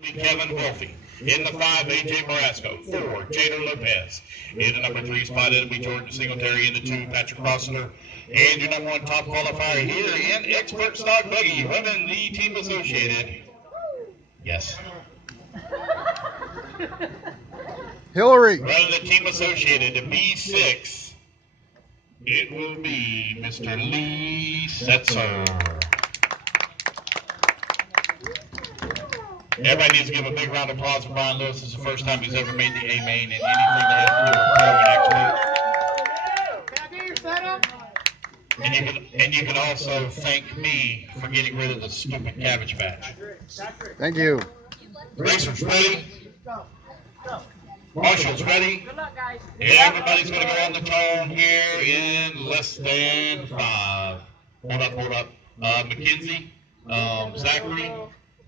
Kevin Wolfie. In the 5, AJ Marasco. 4, Jader Lopez. In the number 3 spot, it'll be Jordan Singletary. In the 2, Patrick Rossiter. And your number 1 top qualifier here in Expert Stock Buggy, running the Team Associated. Yes. Hillary. Running the Team Associated to B6. It will be Mr. Lee Setzer. Everybody needs to give a big round of applause for Brian Lewis. It's the first time he's ever made the A main in anything that has to do with pro and expert. And you can also thank me for getting rid of the stupid cabbage patch. Thank you. Racers ready. Marshall's ready. Everybody's going to go on the tone here in less than 5. Hold up. Mackenzie, Zachary,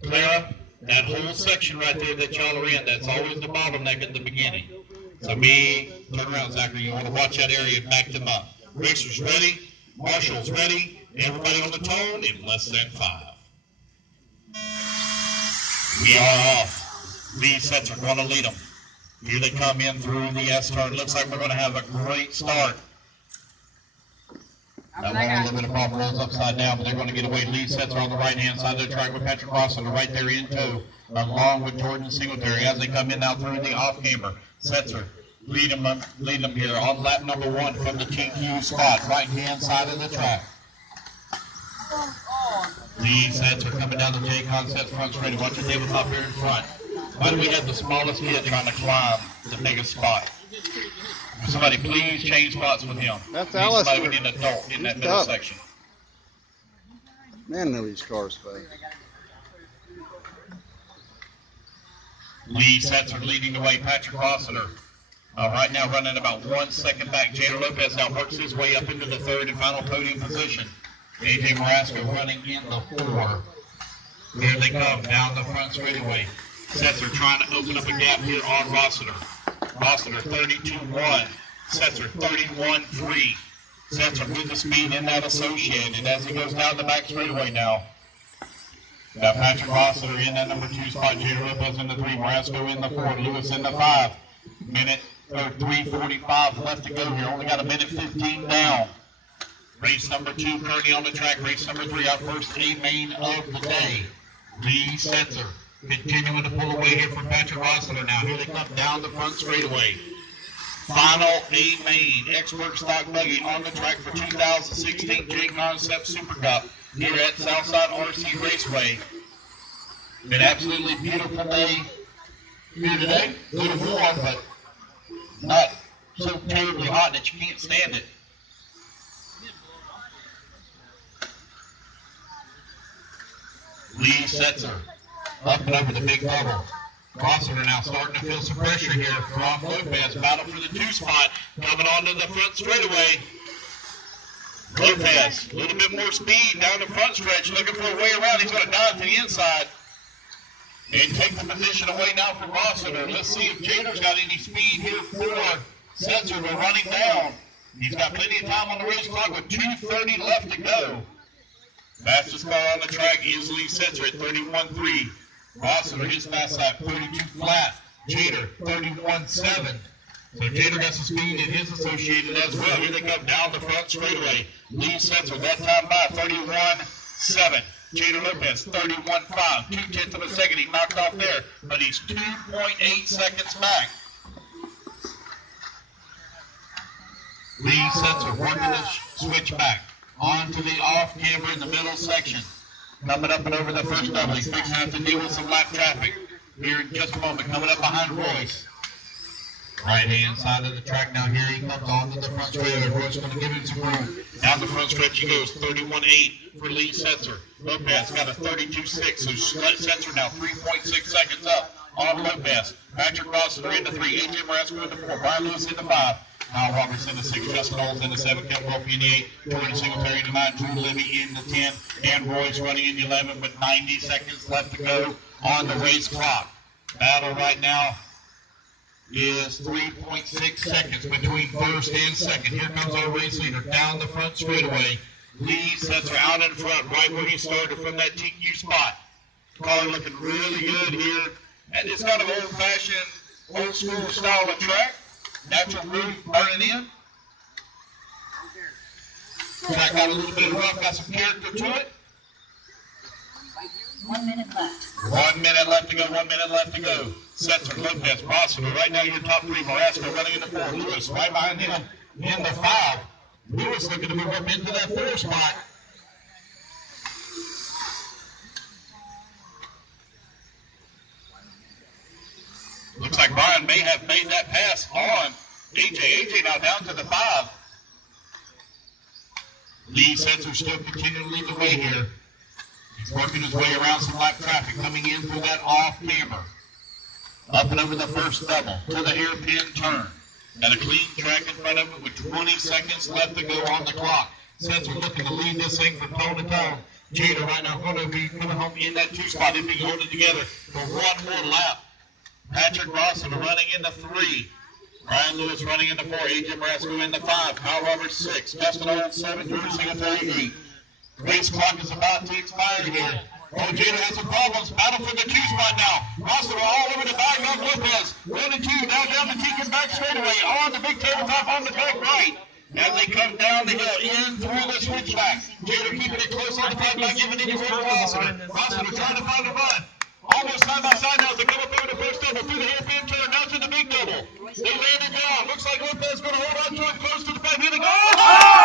Clara. That whole section right there that y'all are in, that's always the bottleneck at the beginning. So turn around, Zachary. You want to watch that area and back them up. Racers ready. Marshall's ready. Everybody on the tone in less than 5. We are off. These sets are going to lead them. Here they come in through the S turn. Looks like we're going to have a great start. That one a little bit of ball rolls upside down, but they're going to get away. Lead sets are on the right-hand side of the track with Patrick Rossiter right there in tow, along with Jordan Singletary as they come in now through the off-camber. Setzer lead them here on lap number 1 from the TQ spot, right-hand side of the track. Lead sets are coming down the jconcepts front straight. Watch the tabletop here in front. Why do we have the smallest kid trying to climb the biggest spot? Will somebody please change spots with him? That's Alice. Somebody with an adult in that middle section. Man, know these cars fast. Lee sets are leading the way. Patrick Rossiter right now running about 1 second back. Jader Lopez now works his way up into the 3rd and final podium position. AJ Marasco running in the 4. Here they come down the front straightaway. Sets are trying to open up a gap here on Rossiter. Rossiter 32-1. Setzer 31-3. Setzer with the speed in that associated as he goes down the back straightaway now. Got Patrick Rossiter in that number 2 spot. Jader Lopez in the 3. Marasco in the 4. Lewis in the 5. 3:45 left to go here. Only got 1:15 down. Race number 2 currently on the track. Race number 3, our first A main of the day. Lee Setzer continuing to pull away here from Patrick Rossiter now. Here they come down the front straightaway. Final A main expert stock buggy on the track for 2016 jconcepts Supercup here at Southside RC Raceway. An absolutely beautiful day here today. A little warm, but not so terribly hot that you can't stand it. Lee Setzer up and over the big bubble. Rossiter now starting to feel some pressure here from Lopez. Battle for the 2 spot. Coming onto the front straightaway. Lopez, a little bit more speed down the front stretch. Looking for a way around. He's going to dive to the inside. And take the position away now from Rossiter. Let's see if Jader's got any speed here for Setzer. We're running down. He's got plenty of time on the race clock with 2:30 left to go. Fastest car on the track is Lee Setzer at 31.3. Rossiter, his fast lap, 32 flat. Jader, 31.7. So Jader got some speed in his associated as well. Here they come down the front straightaway. Lee Setzer, that time by 31.7. Jader Lopez, 31.5. 2/10 of a second. He knocked off there, but he's 2.8 seconds back. Lee Setzer working the switchback onto the off-camber in the middle section. Coming up and over the first double. He's fixing to have to deal with some lap traffic here in just a moment. Coming up behind Royce. Right-hand side of the track now. Here he comes onto the front stretch. Royce going to give him some room. Down the front stretch he goes. 31.8 for Lee Setzer. Lopez got a 32.6. So Setzer now 3.6 seconds up on Lopez. Patrick Rossiter in the 3. AJ Marasco in the 4. Brian Lewis in the 5. Al Roberts in the 6, Justin Knowles in the 7, Kevin Wolfie in the 8, Jordan Singletary in the 9, Drew Libby in the 10, and Royce running in the 11 with 90 seconds left to go on the race clock. Battle right now is 3.6 seconds between first and second. Here comes our race leader down the front straightaway. Lee Setzer out in front, right where he started from that TQ spot. Car looking really good here. And it's kind of old-fashioned, old-school style of track. Natural groove burning in. Track got a little bit rough, got some character to it. 1 minute left. 1 minute left to go, 1 minute left to go. Setzer, Lopez, Rossiter, right now your top three. Marasco running in the 4. Lewis right behind him in the 5. Lewis looking to move up into that 4 spot. Looks like Brian may have made that pass on AJ. AJ now down to the 5. Lee Setzer still continuing to lead the way here. He's working his way around some lap traffic, coming in through that off-camber. Up and over the first double to the hairpin turn. And a clean track in front of it with 20 seconds left to go on the clock. Setzer looking to lead this thing from toe to toe. Jada right now going to be coming home in that 2 spot. If he hold it together for one more lap. Patrick Rossiter running in the 3. Ryan Lewis running in the 4. AJ Marasco in the 5. Kyle Roberts 6. Justin Old 7. Drew Singletary 8. Race clock is about to expire here. Oh, Jada has some problems. Battle for the 2 spot now. Rossiter all over the back of Lopez. 1 and 2. Now down the Teakin back straightaway. On the big tabletop on the back right. As they come down the hill, in through the switchback. Jada keeping it close on the back, not giving any room to Rossiter. Rossiter trying to find a run. Almost side by side now as they come up over the first double. Through the hairpin turn, now to the big double. They land it down. Looks like Lopez going to hold on to it close to the back. Here they go.